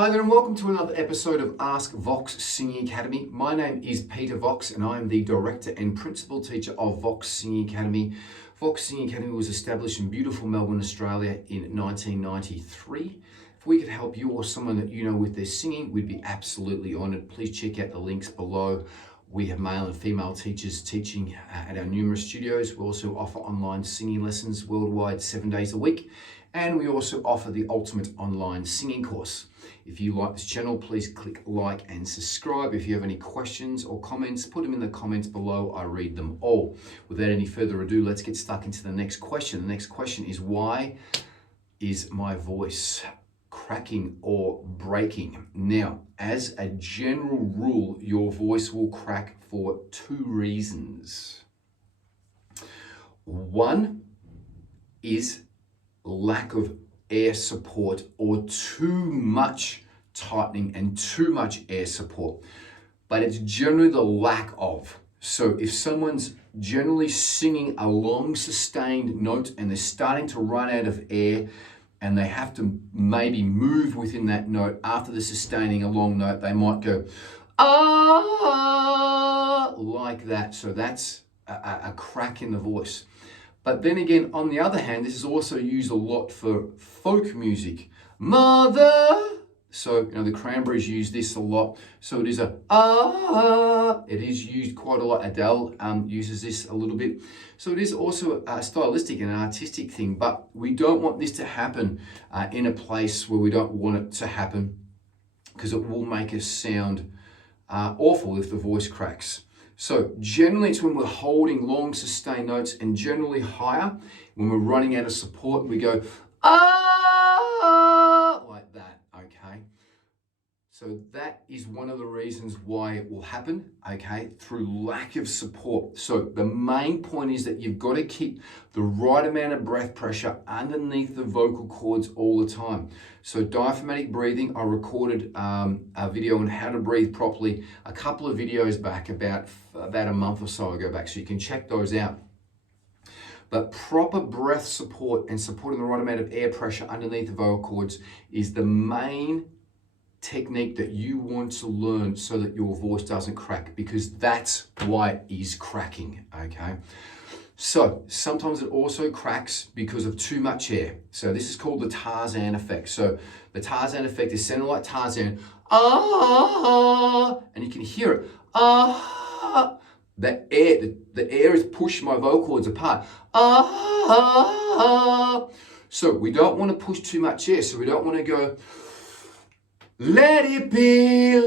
Hi there and welcome to another episode of Ask Vox Singing Academy. My name is Peter Vox and I am the director and principal teacher of Vox Singing Academy. Vox Singing Academy was established in beautiful Melbourne, Australia in 1993. If we could help you or someone that you know with their singing, we'd be absolutely honoured. Please check out the links below. We have male and female teachers teaching at our numerous studios. We also offer online singing lessons worldwide 7 days a week. And we also offer the ultimate online singing course. If you like this channel, please click like and subscribe. If you have any questions or comments, put them in the comments below. I read them all. Without any further ado, let's get stuck into the next question. The next question is, why is my voice cracking or breaking? Now, as a general rule, your voice will crack for two reasons. One is lack of air support or too much tightening and too much air support, but it's generally the lack of. So if someone's generally singing a long sustained note and they're starting to run out of air and they have to maybe move within that note after the sustaining a long note, they might go ah like that. So that's a crack in the voice. But then again, on the other hand, this is also used a lot for folk music. Mother! So, the Cranberries use this a lot. So it is a ah. It is used quite a lot. Adele uses this a little bit. So it is also a stylistic and an artistic thing, but we don't want this to happen in a place where we don't want it to happen, because it will make us sound awful if the voice cracks. So generally it's when we're holding long sustained notes, and generally higher when we're running out of support, we go ah like that, okay? So that is one of the reasons why it will happen, okay, through lack of support. So the main point is that you've got to keep the right amount of breath pressure underneath the vocal cords all the time. So diaphragmatic breathing, I recorded a video on how to breathe properly a couple of videos back, about a month or so ago back, so you can check those out. But proper breath support and supporting the right amount of air pressure underneath the vocal cords is the main technique that you want to learn so that your voice doesn't crack, because that's why it is cracking, okay? So sometimes it also cracks because of too much air. So this is called the Tarzan Effect. So the Tarzan Effect is sounding like Tarzan, ah, and you can hear it, ah. The air is pushing my vocal cords apart, ah. So we don't want to push too much air. So we don't want to go, let it be,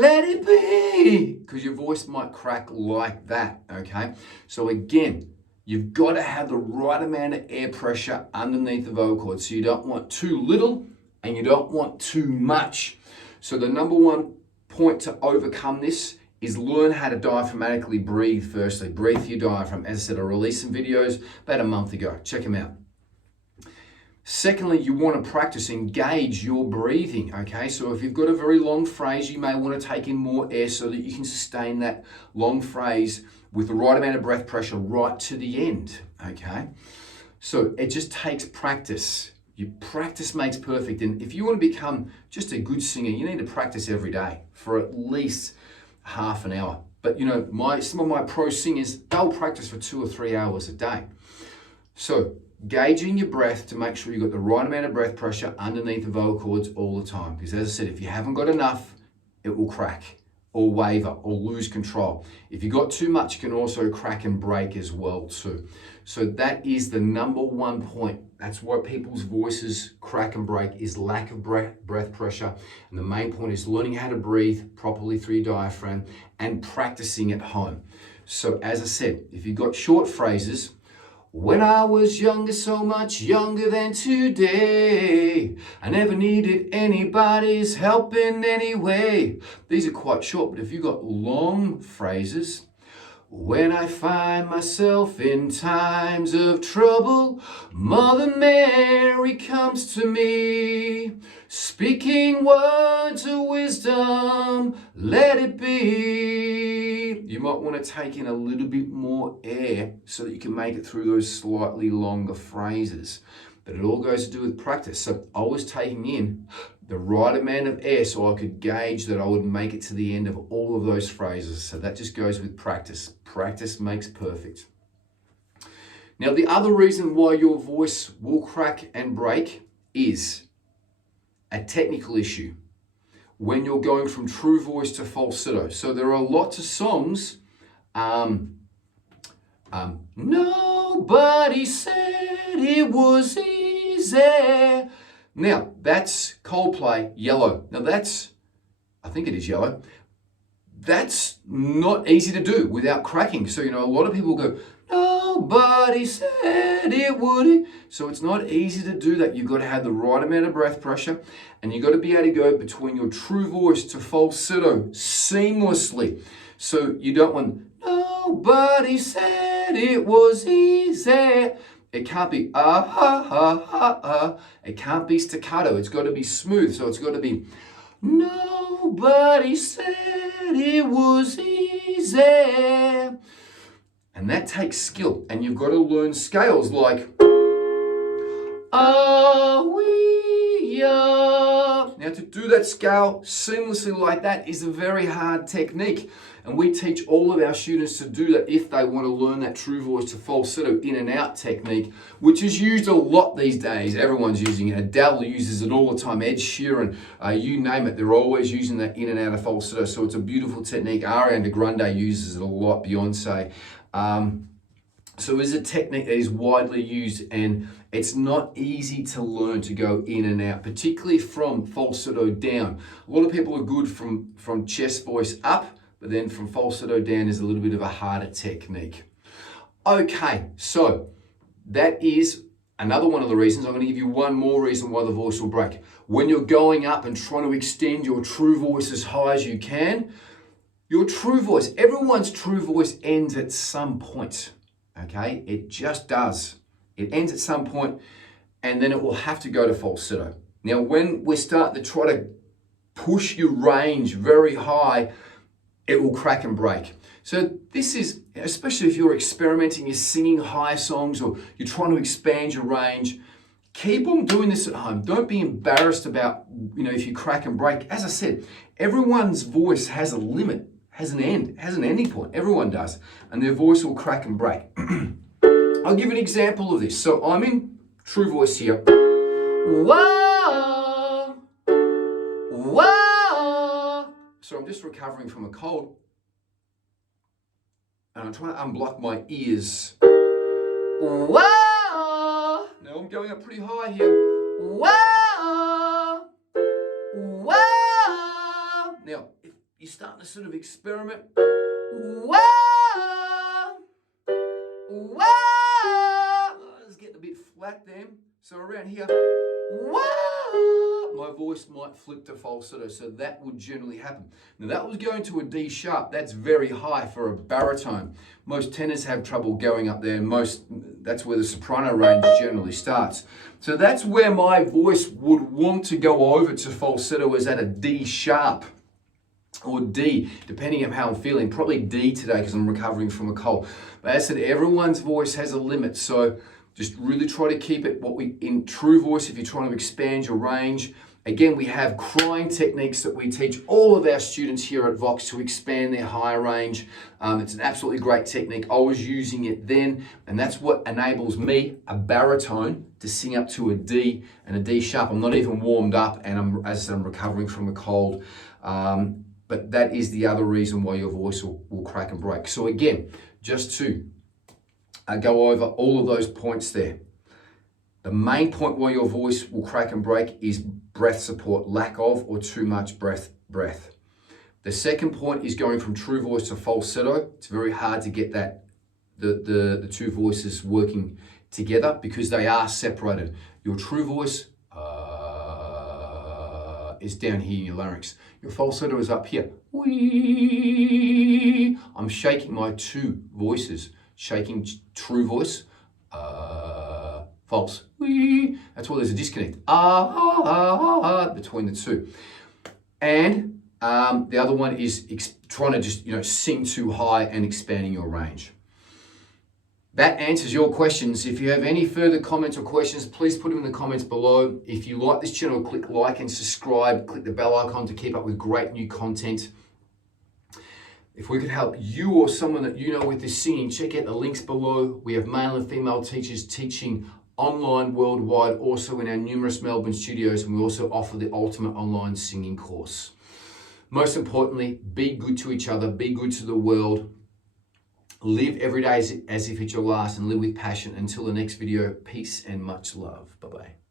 because your voice might crack like that, okay? So again, you've got to have the right amount of air pressure underneath the vocal cords. So you don't want too little and you don't want too much. So the number one point to overcome this is learn how to diaphragmatically breathe firstly. Breathe through your diaphragm. As I said, I released some videos about a month ago. Check them out. Secondly, you want to practice, engage your breathing, okay? So if you've got a very long phrase, you may want to take in more air so that you can sustain that long phrase with the right amount of breath pressure right to the end, okay? So it just takes practice. Practice makes perfect. And if you want to become just a good singer, you need to practice every day for at least half an hour. But some of my pro singers, they'll practice for 2 or 3 hours a day. So gauging your breath to make sure you've got the right amount of breath pressure underneath the vocal cords all the time. Because as I said, if you haven't got enough, it will crack or waver or lose control. If you've got too much, it can also crack and break as well too. So that is the number one point. That's why people's voices crack and break, is lack of breath pressure. And the main point is learning how to breathe properly through your diaphragm and practicing at home. So as I said, if you've got short phrases, when I was younger, so much younger than today, I never needed anybody's help in any way. These are quite short, but if you've got long phrases, when I find myself in times of trouble, Mother Mary comes to me, speaking words of wisdom, let it be. You might want to take in a little bit more air so that you can make it through those slightly longer phrases. But it all goes to do with practice. So always taking in the right amount of air so I could gauge that I would make it to the end of all of those phrases. So that just goes with practice. Practice makes perfect. Now, the other reason why your voice will crack and break is a technical issue when you're going from true voice to falsetto. So there are lots of songs, nobody said it was easy. Now, that's Coldplay, Yellow. Now I think it is Yellow. That's not easy to do without cracking. So, a lot of people go, nobody said it would. So it's not easy to do that. You've got to have the right amount of breath pressure, and you've got to be able to go between your true voice to falsetto seamlessly. So you don't want, nobody said it was easy. It can't be It can't be staccato. It's got to be smooth. So it's got to be, nobody said it was easy. And that takes skill. And you've got to learn scales like, are we young? Now, to do that scale seamlessly like that is a very hard technique. And we teach all of our students to do that if they want to learn that true voice to falsetto in and out technique, which is used a lot these days. Everyone's using it. Adele uses it all the time. Ed Sheeran, you name it, they're always using that in and out of falsetto. So it's a beautiful technique. Ariana Grande uses it a lot, Beyonce. So it's a technique that is widely used, and it's not easy to learn to go in and out, particularly from falsetto down. A lot of people are good from chest voice up, but then from falsetto down is a little bit of a harder technique. Okay, so that is another one of the reasons. I'm going to give you one more reason why the voice will break. When you're going up and trying to extend your true voice as high as you can, your true voice, everyone's true voice ends at some point, okay? It just does. It ends at some point, and then it will have to go to falsetto. Now, when we start to try to push your range very high, it will crack and break. So this is, especially if you're experimenting, you're singing high songs, or you're trying to expand your range, keep on doing this at home. Don't be embarrassed about, if you crack and break. As I said, everyone's voice has a limit, has an end, has an ending point. Everyone does. And their voice will crack and break. I'll give an example of this. So I'm in true voice here. Whoa, whoa. So I'm just recovering from a cold. And I'm trying to unblock my ears. Whoa. Now I'm going up pretty high here. Whoa, whoa. Now, if you're starting to sort of experiment. Whoa, whoa. It's getting a bit flat then. So around here, whoa, my voice might flip to falsetto. So that would generally happen. Now that was going to a D sharp. That's very high for a baritone. Most tenors have trouble going up there. That's where the soprano range generally starts. So that's where my voice would want to go over to falsetto, is at a D sharp. Or D, depending on how I'm feeling. Probably D today because I'm recovering from a cold. But as I said, everyone's voice has a limit. So just really try to keep it in true voice if you're trying to expand your range. Again, we have crying techniques that we teach all of our students here at Vox to expand their high range. It's an absolutely great technique. I was using it then, and that's what enables me, a baritone, to sing up to a D and a D sharp. I'm not even warmed up, and as I said, I'm recovering from a cold. But that is the other reason why your voice will crack and break. So again, just to go over all of those points there. The main point why your voice will crack and break is breath support, lack of or too much breath. The second point is going from true voice to falsetto. It's very hard to get the two voices working together because they are separated. Your true voice is down here in your larynx. Your falsetto is up here. Wee. I'm shaking my two voices. Shaking true voice, false. Wee. That's why there's a disconnect. Between the two. And the other one is trying to just sing too high and expanding your range. that answers your questions. If you have any further comments or questions, please put them in the comments below. If you like this channel, click like and subscribe. Click the bell icon to keep up with great new content. If we could help you or someone that you know with this singing, check out the links below. We have male and female teachers teaching online worldwide, also in our numerous Melbourne studios, and we also offer the ultimate online singing course. Most importantly, be good to each other, be good to the world. Live every day as if it's your last, and live with passion. Until the next video, peace and much love. Bye-bye.